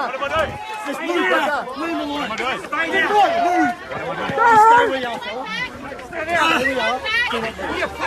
What am I doing? Just move, brother. Move along. What am I doing? Stay there. Move. Stay where you are, fella. Stay there. There we are. Get up there.